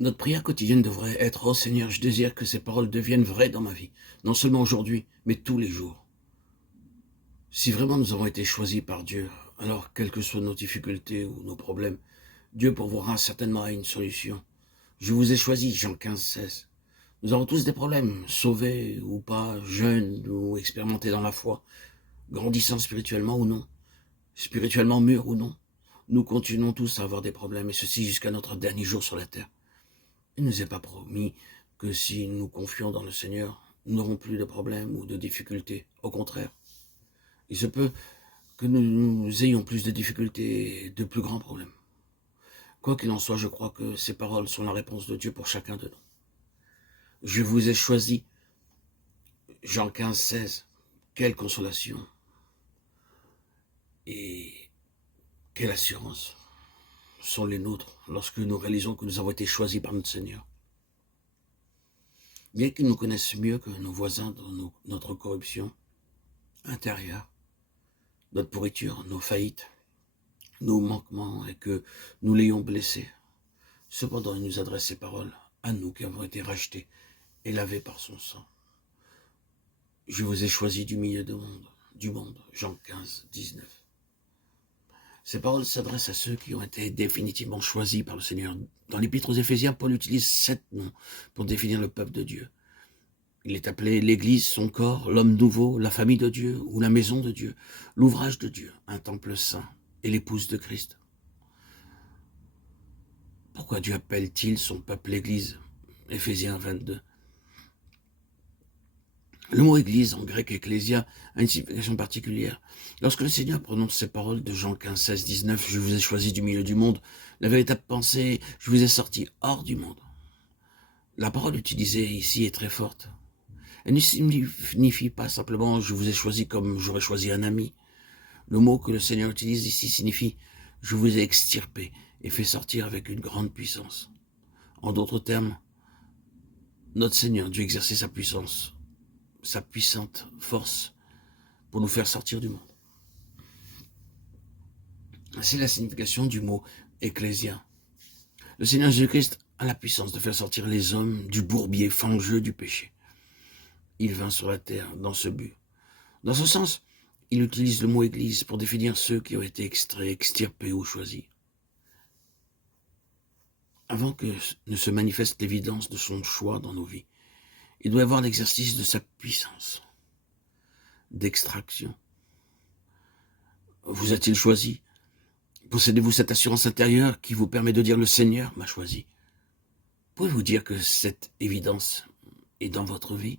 Notre prière quotidienne devrait être: «Oh Seigneur, je désire que ces paroles deviennent vraies dans ma vie, non seulement aujourd'hui, mais tous les jours». Si vraiment nous avons été choisis par Dieu, alors quelles que soient nos difficultés ou nos problèmes, Dieu pourvoira certainement à une solution. Je vous ai choisi, Jean 15, 16. Nous avons tous des problèmes, sauvés ou pas, jeunes ou expérimentés dans la foi, grandissant spirituellement ou non, spirituellement mûrs ou non. Nous continuons tous à avoir des problèmes, et ceci jusqu'à notre dernier jour sur la terre. Il ne nous est pas promis que si nous confions dans le Seigneur, nous n'aurons plus de problèmes ou de difficultés. Au contraire, il se peut que nous ayons plus de difficultés et de plus grands problèmes. Quoi qu'il en soit, je crois que ces paroles sont la réponse de Dieu pour chacun de nous. Je vous ai choisi, Jean 15, 16. Quelle consolation et quelle assurance sont les nôtres lorsque nous réalisons que nous avons été choisis par notre Seigneur. Bien qu'ils nous connaissent mieux que nos voisins dans notre corruption intérieure, notre pourriture, nos faillites, nos manquements, et que nous l'ayons blessé, cependant il nous adresse ces paroles à nous qui avons été rachetés et lavés par son sang. Je vous ai choisi du milieu du monde, Jean 15, 19. Ces paroles s'adressent à ceux qui ont été définitivement choisis par le Seigneur. Dans l'Épître aux Éphésiens, Paul utilise 7 noms pour définir le peuple de Dieu. Il est appelé l'Église, son corps, l'homme nouveau, la famille de Dieu ou la maison de Dieu, l'ouvrage de Dieu, un temple saint et l'épouse de Christ. Pourquoi Dieu appelle-t-il son peuple l'Église? Éphésiens 22. Le mot église, en grec ecclésia, a une signification particulière. Lorsque le Seigneur prononce ces paroles de Jean 15, 16, 19, « Je vous ai choisi du milieu du monde », la véritable pensée est « Je vous ai sorti hors du monde ». La parole utilisée ici est très forte. Elle ne signifie pas simplement « Je vous ai choisi comme j'aurais choisi un ami ». Le mot que le Seigneur utilise ici signifie « Je vous ai extirpé et fait sortir avec une grande puissance ». En d'autres termes, notre Seigneur a dû exercer sa puissance, sa puissante force pour nous faire sortir du monde. C'est la signification du mot ecclésia. Le Seigneur Jésus-Christ a la puissance de faire sortir les hommes du bourbier fangeux du péché. Il vint sur la terre dans ce but. Dans ce sens, il utilise le mot église pour définir ceux qui ont été extraits, extirpés ou choisis. Avant que ne se manifeste l'évidence de son choix dans nos vies, il doit y avoir l'exercice de sa puissance d'extraction. Vous a-t-il choisi? Possédez-vous cette assurance intérieure qui vous permet de dire « Le Seigneur m'a choisi ». Pouvez-vous dire que cette évidence est dans votre vie?